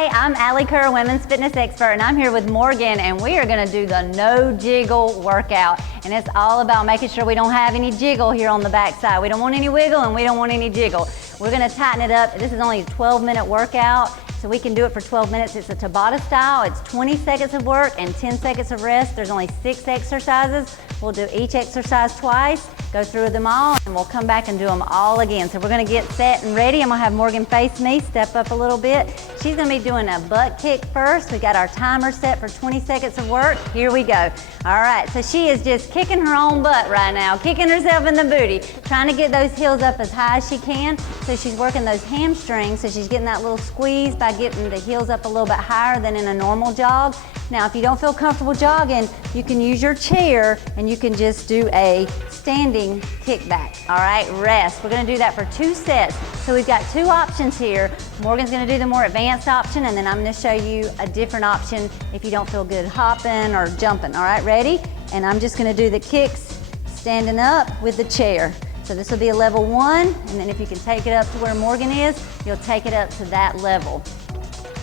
Hi, I'm Alli Kerr, women's fitness expert, and I'm here with Morgan, and we are gonna do the no jiggle workout. And it's all about making sure we don't have any jiggle here on the back side. We don't want any wiggle and we don't want any jiggle. We're gonna tighten it up. This is only a 12-minute workout, so we can do it for 12 minutes. It's a Tabata style. It's 20 seconds of work and 10 seconds of rest. There's only 6 exercises. We'll do each exercise twice, go through them all, and we'll come back and do them all again. So we're gonna get set and ready. I'm gonna have Morgan face me, step up a little bit. She's gonna be doing a butt kick first. We got our timer set for 20 seconds of work. Here we go. All right, so she is just kicking her own butt right now, kicking herself in the booty, trying to get those heels up as high as she can. So she's working those hamstrings, so she's getting that little squeeze by getting the heels up a little bit higher than in a normal jog. Now, if you don't feel comfortable jogging, you can use your chair and you can just do a standing kickback. All right, rest. We're gonna do that for 2 sets. So we've got 2 options here. Morgan's gonna do the more advanced option, and then I'm gonna show you a different option if you don't feel good hopping or jumping. All right, ready? And I'm just gonna do the kicks standing up with the chair. So this will be a level 1, and then if you can take it up to where Morgan is, you'll take it up to that level.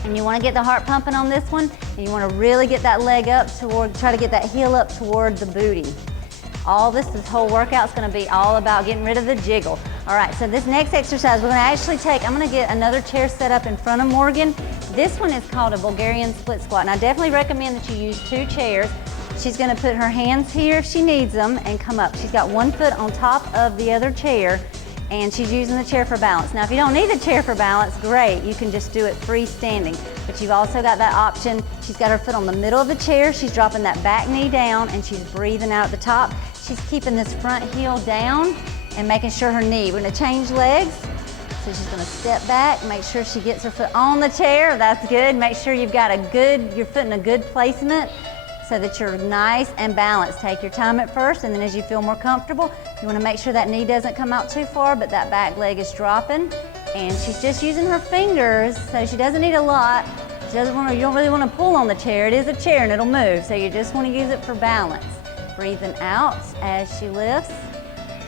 And you want to get the heart pumping on this one, and you want to really get that leg up toward, try to get that heel up toward the booty. This whole workout's going to be all about getting rid of the jiggle. All right, so this next exercise we're going to actually take, I'm going to get another chair set up in front of Morgan. This one is called a Bulgarian split squat, and I definitely recommend that you use 2 chairs. She's going to put her hands here if she needs them and come up. She's got 1 foot on top of the other chair, and she's using the chair for balance. Now, if you don't need the chair for balance, great, you can just do it freestanding. But you've also got that option. She's got her foot on the middle of the chair, she's dropping that back knee down, and she's breathing out at the top. She's keeping this front heel down and making sure her knee, we're gonna change legs. So she's gonna step back, make sure she gets her foot on the chair, that's good. Make sure you've got your foot in a good placement so that you're nice and balanced. Take your time at first, and then as you feel more comfortable, you wanna make sure that knee doesn't come out too far, but that back leg is dropping. And she's just using her fingers, so she doesn't need a lot. You don't really wanna pull on the chair. It is a chair and it'll move, so you just wanna use it for balance. Breathing out as she lifts.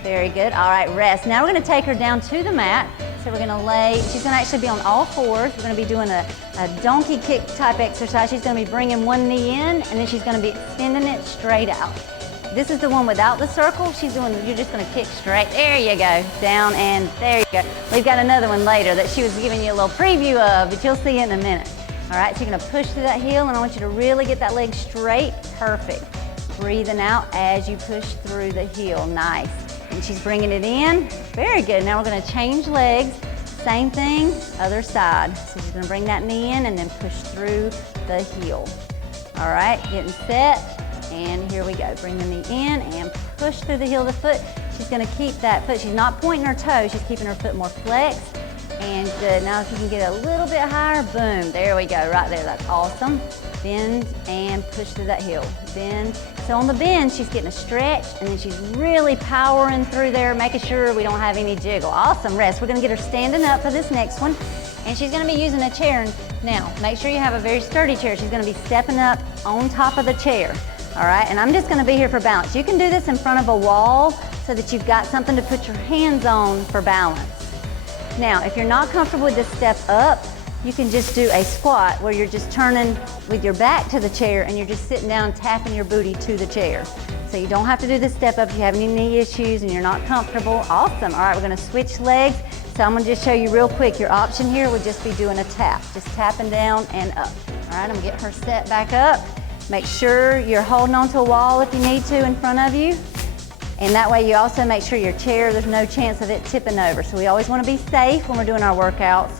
Very good, all right, rest. Now we're gonna take her down to the mat. So we're gonna she's gonna actually be on all 4s. We're gonna be doing a donkey kick type exercise. She's gonna be bringing 1 knee in, and then she's gonna be extending it straight out. This is the one without the circle. You're just gonna kick straight. There you go, down and there you go. We've got another one later that she was giving you a little preview of, but you'll see it in a minute. All right, so you're gonna push through that heel, and I want you to really get that leg straight, perfect. Breathing out as you push through the heel, nice. And she's bringing it in, very good. Now we're gonna change legs, same thing, other side. So she's gonna bring that knee in and then push through the heel. All right, getting set, and here we go. Bring the knee in and push through the heel of the foot. She's gonna keep that foot, she's not pointing her toe, she's keeping her foot more flexed. And good, now if you can get a little bit higher, boom, there we go, right there, that's awesome. Bend and push through that heel, bend. So on the bend, she's getting a stretch, and then she's really powering through there, making sure we don't have any jiggle. Awesome, rest. We're gonna get her standing up for this next one, and she's gonna be using a chair. Now, make sure you have a very sturdy chair. She's gonna be stepping up on top of the chair, all right? And I'm just gonna be here for balance. You can do this in front of a wall so that you've got something to put your hands on for balance. Now, if you're not comfortable with this step up, you can just do a squat where you're just turning with your back to the chair and you're just sitting down tapping your booty to the chair. So you don't have to do the step up if you have any knee issues and you're not comfortable. Awesome. All right, we're gonna switch legs. So I'm gonna just show you real quick. Your option here would just be doing a tap, just tapping down and up. All right, I'm gonna get her set back up. Make sure you're holding onto a wall if you need to in front of you. And that way you also make sure your chair, there's no chance of it tipping over. So we always wanna be safe when we're doing our workouts.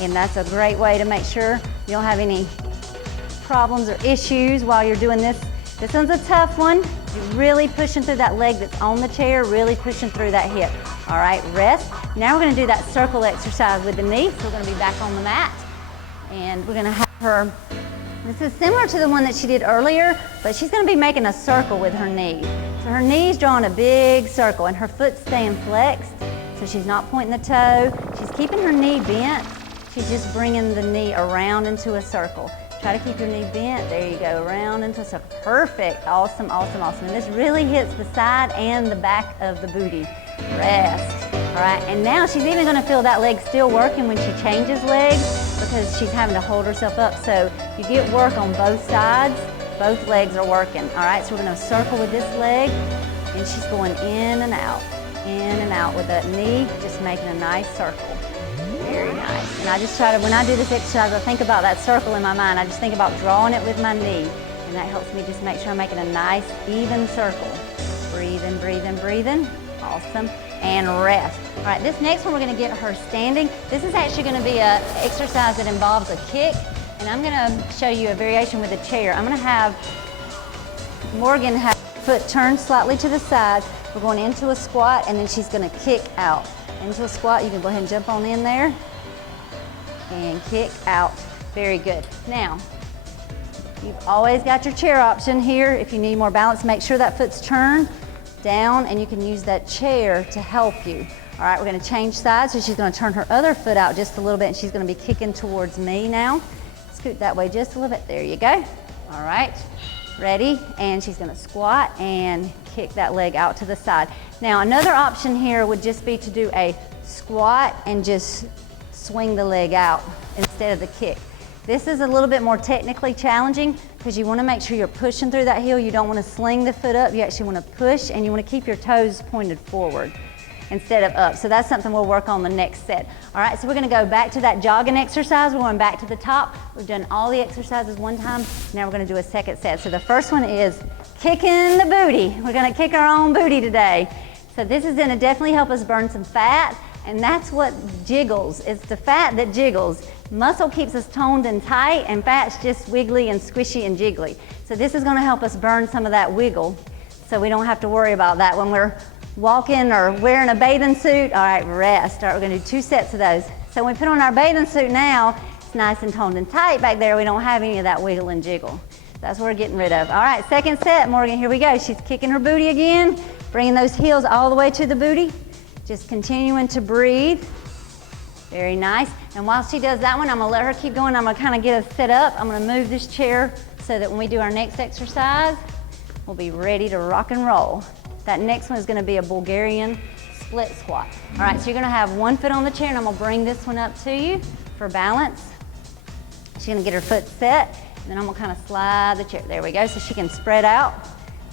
And that's a great way to make sure you don't have any problems or issues while you're doing this. This one's a tough one. You're really pushing through that leg that's on the chair, really pushing through that hip. All right, rest. Now we're gonna do that circle exercise with the knee. So we're gonna be back on the mat. And we're gonna have her, this is similar to the one that she did earlier, but she's gonna be making a circle with her knee. So her knee's drawing a big circle and her foot's staying flexed. So she's not pointing the toe. She's keeping her knee bent. She's just bringing the knee around into a circle. Try to keep your knee bent. There you go, around into a circle. Perfect, awesome, awesome, awesome. And this really hits the side and the back of the booty. Rest. All right, and now she's even gonna feel that leg still working when she changes legs. because she's having to hold herself up. So you get work on both sides, both legs are working. All right, so we're gonna circle with this leg, and she's going in and out with that knee, just making a nice circle. Very nice. And I just try to, when I do this exercise, I think about that circle in my mind. I just think about drawing it with my knee, and that helps me just make sure I'm making a nice, even circle. Breathing, breathing, breathing. Awesome. And rest. All right, this next one we're gonna get her standing. This is actually gonna be an exercise that involves a kick, and I'm gonna show you a variation with a chair. I'm gonna have Morgan have her foot turned slightly to the side. We're going into a squat, and then she's gonna kick out. Into a squat, you can go ahead and jump on in there, and kick out. Very good. Now, you've always got your chair option here. If you need more balance, make sure that foot's turned down, and you can use that chair to help you. All right, we're gonna change sides, so she's gonna turn her other foot out just a little bit, and she's gonna be kicking towards me now. Scoot that way just a little bit. There you go. All right, ready? And she's gonna squat and kick that leg out to the side. Now, another option here would just be to do a squat and just swing the leg out instead of the kick. This is a little bit more technically challenging because you want to make sure you're pushing through that heel. You don't want to sling the foot up. You actually want to push, and you want to keep your toes pointed forward instead of up. So that's something we'll work on the next set. All right, so we're going to go back to that jogging exercise. We're going back to the top. We've done all the exercises one time. Now we're going to do a second set. So the first one is kicking the booty. We're going to kick our own booty today. So this is going to definitely help us burn some fat, and that's what jiggles. It's the fat that jiggles. Muscle keeps us toned and tight, and fat's just wiggly and squishy and jiggly. So this is gonna help us burn some of that wiggle, so we don't have to worry about that when we're walking or wearing a bathing suit. All right, rest. All right, we're gonna do 2 sets of those. So when we put on our bathing suit now, it's nice and toned and tight back there. We don't have any of that wiggle and jiggle. That's what we're getting rid of. All right, second set, Morgan, here we go. She's kicking her booty again, bringing those heels all the way to the booty. Just continuing to breathe. Very nice. And while she does that one, I'm gonna let her keep going. I'm gonna kind of get us set up. I'm gonna move this chair so that when we do our next exercise, we'll be ready to rock and roll. That next one is gonna be a Bulgarian split squat. All right, so you're gonna have one foot on the chair, and I'm gonna bring this one up to you for balance. She's gonna get her foot set, and then I'm gonna kind of slide the chair. There we go, so she can spread out.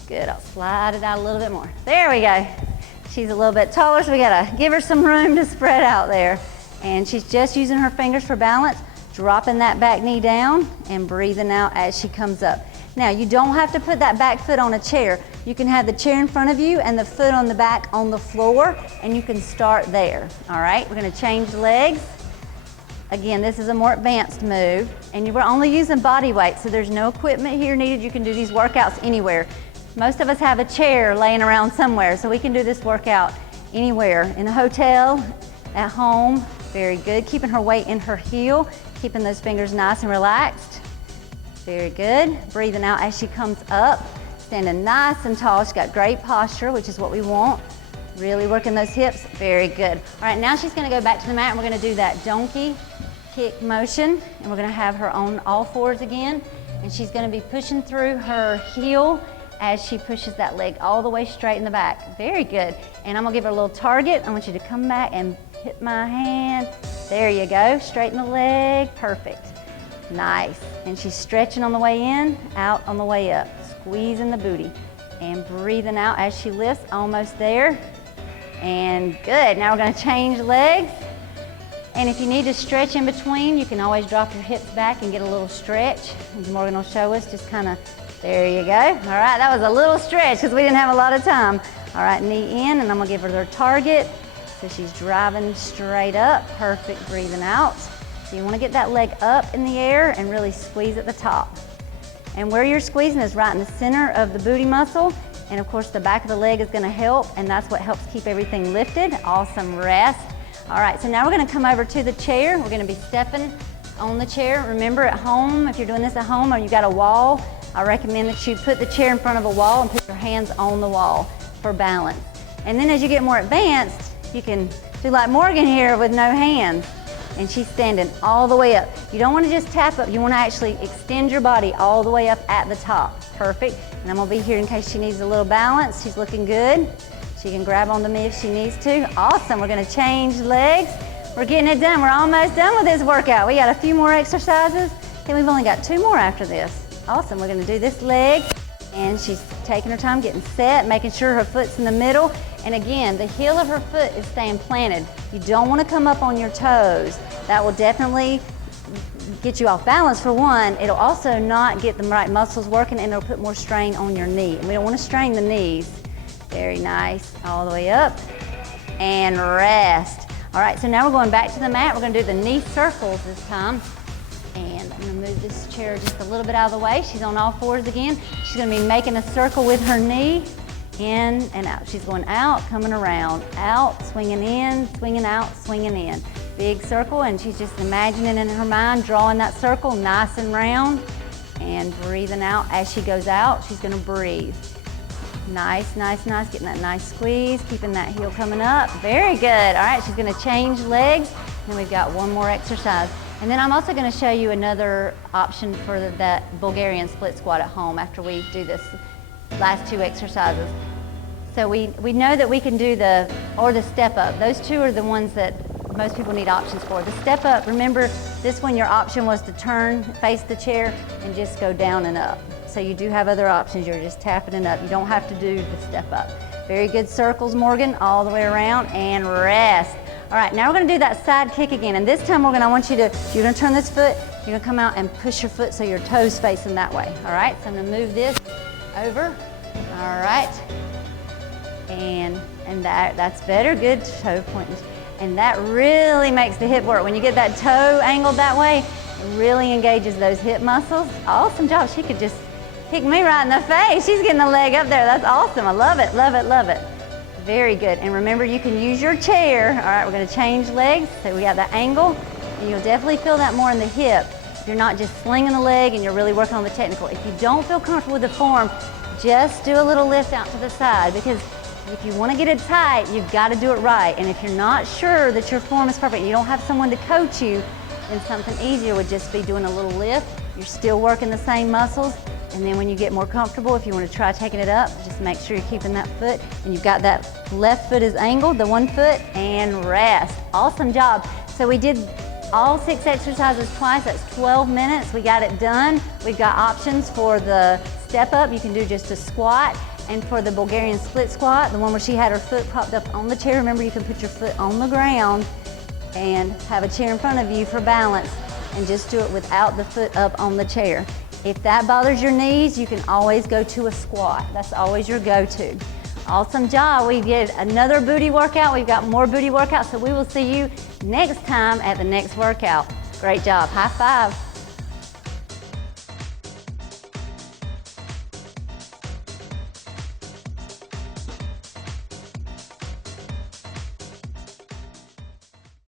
Good, I'll slide it out a little bit more. There we go. She's a little bit taller, so we gotta give her some room to spread out there. And she's just using her fingers for balance, dropping that back knee down and breathing out as she comes up. Now, you don't have to put that back foot on a chair. You can have the chair in front of you and the foot on the back on the floor, and you can start there. All right, we're gonna change legs. Again, this is a more advanced move, and we're only using body weight, so there's no equipment here needed. You can do these workouts anywhere. Most of us have a chair laying around somewhere, so we can do this workout anywhere, in a hotel, at home. Very good. Keeping her weight in her heel, keeping those fingers nice and relaxed. Very good. Breathing out as she comes up, standing nice and tall. She's got great posture, which is what we want. Really working those hips. Very good. All right, now she's going to go back to the mat, and we're going to do that donkey kick motion, and we're going to have her on all fours again, and she's going to be pushing through her heel as she pushes that leg all the way straight in the back. Very good. And I'm gonna give her a little target. I want you to come back and hit my hand. There you go. Straighten the leg. Perfect. Nice. And she's stretching on the way in, out on the way up. Squeezing the booty and breathing out as she lifts. Almost there. And good. Now we're gonna change legs. And if you need to stretch in between, you can always drop your hips back and get a little stretch. As Morgan will show us, just kind of, there you go. All right, that was a little stretch because we didn't have a lot of time. All right, knee in, and I'm gonna give her their target. So she's driving straight up, perfect, breathing out. So you wanna get that leg up in the air and really squeeze at the top. And where you're squeezing is right in the center of the booty muscle. And of course, the back of the leg is gonna help, and that's what helps keep everything lifted. Awesome rest. All right, so now we're gonna come over to the chair. We're gonna be stepping on the chair. Remember, at home, if you're doing this at home or you got a wall, I recommend that you put the chair in front of a wall and put your hands on the wall for balance. And then as you get more advanced, you can do like Morgan here with no hands, and she's standing all the way up. You don't want to just tap up, you want to actually extend your body all the way up at the top. Perfect. And I'm gonna be here in case she needs a little balance. She's looking good. She can grab onto me if she needs to. Awesome, we're gonna change legs. We're getting it done. We're almost done with this workout. We got a few more exercises, then we've only got 2 more after this. Awesome, we're gonna do this leg, and she's taking her time getting set, making sure her foot's in the middle. And again, the heel of her foot is staying planted. You don't wanna come up on your toes. That will definitely get you off balance for one. It'll also not get the right muscles working, and it'll put more strain on your knee. And we don't wanna strain the knees. Very nice, all the way up, and rest. All right, so now we're going back to the mat. We're gonna do the knee circles this time. And I'm gonna move this chair just a little bit out of the way. She's on all fours again. She's gonna be making a circle with her knee, in and out. She's going out, coming around, out, swinging in, swinging out, swinging in. Big circle, and she's just imagining in her mind, drawing that circle nice and round, and breathing out as she goes out. She's gonna breathe. Nice, nice, nice, getting that nice squeeze, keeping that heel coming up. Very good. All right, she's gonna change legs, and we've got one more exercise. And then I'm also gonna show you another option for that Bulgarian split squat at home after we do this last 2 exercises. So we know that we can do the step up. Those 2 are the ones that most people need options for. The step up, remember this one, your option was to turn, face the chair, and just go down and up. So you do have other options. You're just tapping it up. You don't have to do the step up. Very good circles, Morgan, all the way around, and rest. All right, now we're gonna do that side kick again. And this time you're gonna turn this foot, you're gonna come out and push your foot so your toes facing that way. All right, so I'm gonna move this over. All right, and that's better, good toe point. And that really makes the hip work. When you get that toe angled that way, it really engages those hip muscles. Awesome job, she could just kick me right in the face. She's getting the leg up there. That's awesome. I love it, love it, love it. Very good. And remember, you can use your chair. All right, we're going to change legs. So we got the angle, and you'll definitely feel that more in the hip. You're not just slinging the leg and you're really working on the technical. If you don't feel comfortable with the form, just do a little lift out to the side, because if you want to get it tight, you've got to do it right. And if you're not sure that your form is perfect, you don't have someone to coach you, then something easier would just be doing a little lift. You're still working the same muscles. And then when you get more comfortable, if you want to try taking it up, just make sure you're keeping that foot, and you've got that left foot is angled, the one foot, and rest. Awesome job. So we did all 6 exercises twice. That's 12 minutes. We got it done. We've got options for the step up. You can do just a squat. And for the Bulgarian split squat, the one where she had her foot propped up on the chair, remember you can put your foot on the ground and have a chair in front of you for balance, and just do it without the foot up on the chair. If that bothers your knees, you can always go to a squat. That's always your go-to. Awesome job. We did another booty workout. We've got more booty workouts, so we will see you next time at the next workout. Great job. High five.